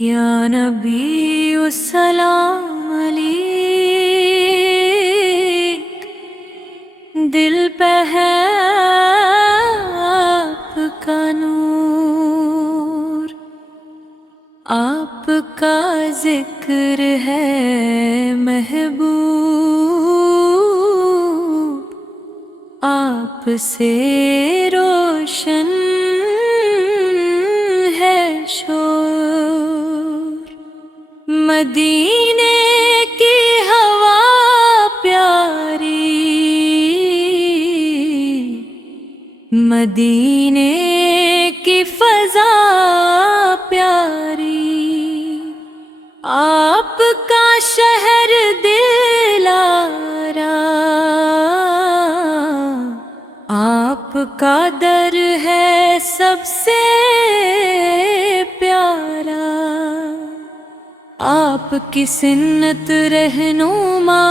یا نبی السلام علیک، دل پہ ہے آپ کا نور، آپ کا ذکر ہے محبوب، آپ سے روشن ہے شور، مدینے کی ہوا پیاری، مدینے کی فضا پیاری، آپ کا شہر دلارا، آپ کا در ہے سب سے پیارا، آپ کی سنت رہنما،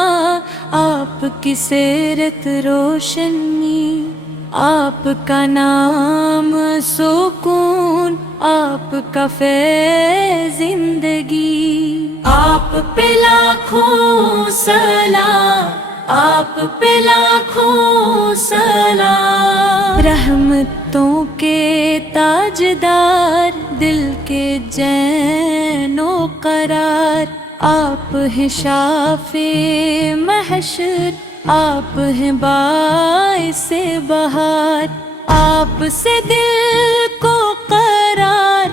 آپ کی سیرت روشنی، آپ کا نام سکون، آپ کا فیض زندگی، آپ پہ لاکھوں سلام، آپ پہ لاکھوں سلام، رحمتوں کے تاجدار، دل کے چین و قرار، آپ ہیں شافع محشر، آپ ہیں باعث بہار، آپ سے دل کو قرار،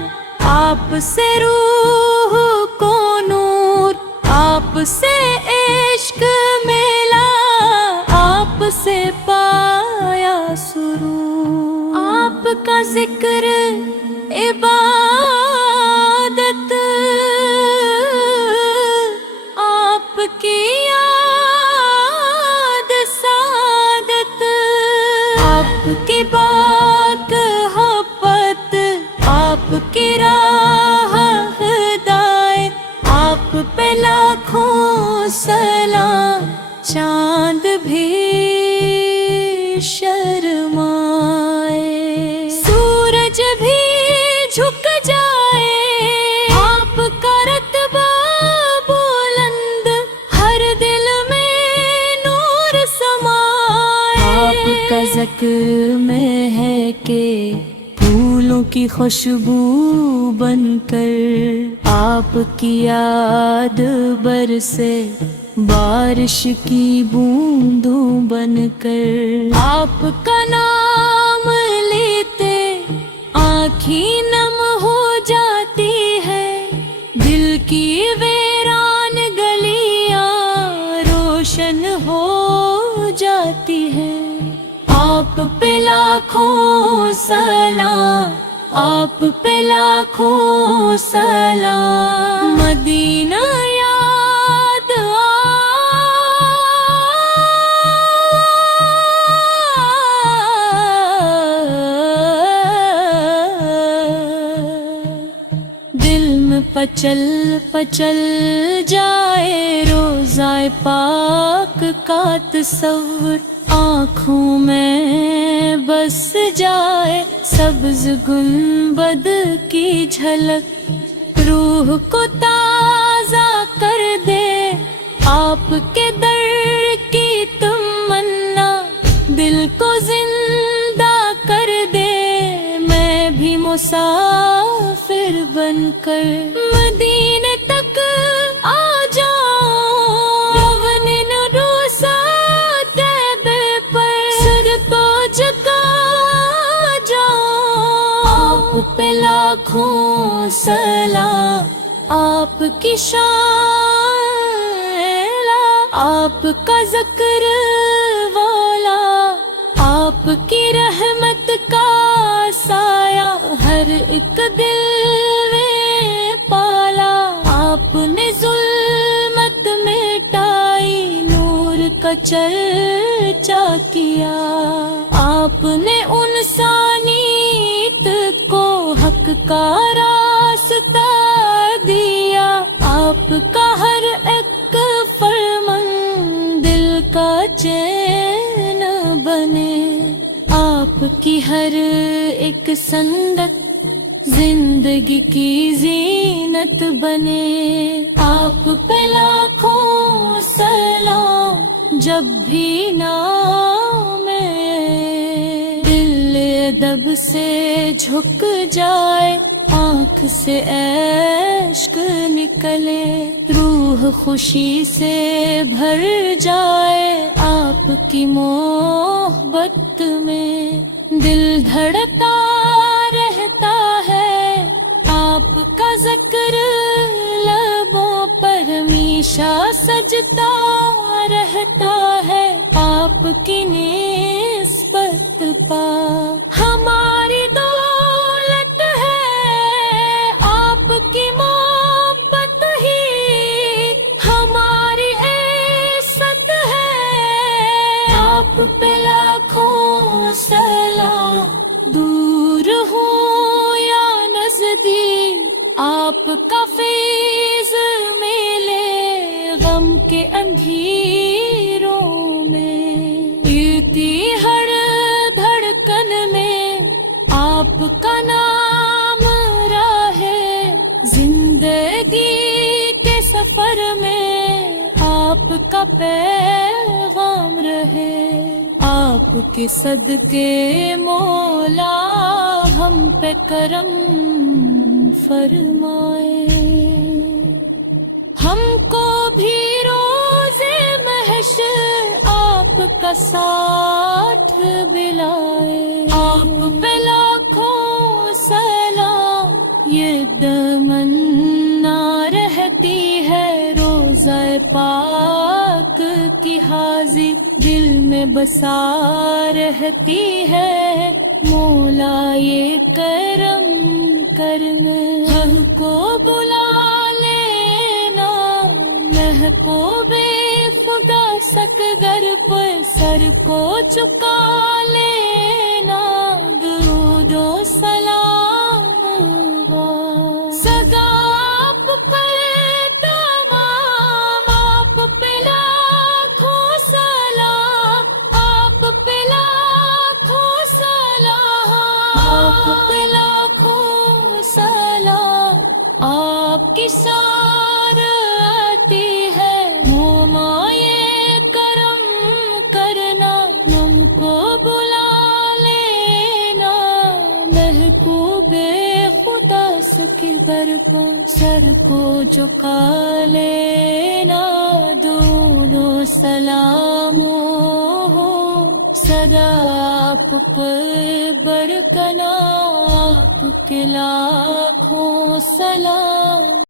آپ سے روح کو نور، آپ سے عشق ملا، آپ سے پایا سرور، آپ کا ذکر عبادت، آپ کی یاد سعادت، آپ کی بات محبت، آپ کی راہ ہدایت، آپ پہ لاکھوں سلام، چاند بھی شرمائے، سورج بھی جھک جائے، آپ کا رتبہ بلند، ہر دل میں نور سمائے، آپ کا ذکر میں ہے کہ پھولوں کی خوشبو بن کر، آپ کی یاد برسے بارش کی بوندوں بن کر، آپ کا نام لیتے آنکھیں نم ہو جاتی ہے، دل کی ویران گلیاں روشن ہو جاتی ہے، آپ پہ لاکھوں سلام، آپ پہ لاکھوں سلام، مدینہ یاد دل میں پچل پچل جائے، روضہ پاک کا تصور، آنکھوں میں بس جائے سبز گنبد کی جھلک، روح کو تازہ کر دے آپ کے در کی تمنا، دل کو زندہ کر دے میں بھی مسافر بن کر، مدینے تک آ جاؤں، رونے نہ روسا تیبے پر، سر تو جھکا جاؤں، آپ پہ لاکھوں سلام، آپ کی شان، آپ کا ذکر والا، آپ کی رحمت کا سایہ ہر ایک دل میں پالا، آپ نے ظلمت مٹائی، نور کا چرچا کیا، آپ نے انسانیت کو حق کا راستہ دیا، آپ کا ہر ایک فرمان دل کا چین بنے، آپ کی ہر ایک سندت زندگی کی زینت بنے. آپ پہ لاکھوں سلام جب بھی نام دل ادب سے جھک جائے، آنکھ سے اشک نکلے، روح خوشی سے بھر جائے آپ کی محبت میں. دل دھڑکتا رہتا ہے آپ کا ذکر لبوں پر، ہمیشہ سجتا رہتا ہے آپ کی نسبت پا. ہماری دولت ہے آپ کی محبت ہی، ہماری عزت ہے آپ پہ لاکھوں سلام. دور ہوں یا نزدیک آپ کا فیض ملے، غم کے اندھیروں میں گرتی ہر دھڑکن میں آپ کا نام رہے. زندگی کے سفر میں آپ کا پیغام رہے. آپ کے صدقے مولا ہم پہ کرم فرمائے، ہم کو بھی روزے محشر آپ کا ساتھ بلائے. آپ پہ لاکھوں سلام یہ تمنا رہتی ہے، روزہ پاک کی حاضر دل میں بسا رہتی ہے. مولا یہ کرم کرنا، ہم کو بلا لینا، محبوب خدا صقر پر سر کو چکا لینا. درود و سلام سدا آپ پر تمام، آپ پہ لاکھوں سلام، آپ پہ لاکھوں سلام، آپ پہ لاکھوں سلام. آپ کی سار آتی ہے مومائے کرم کرنا، ہم کو بلا لینا، محبوب خدا صقر پر سر کو جھکا لینا. دونوں سلام ہو سدا آپ پر برکنا، آپ کے لاکھوں سلام.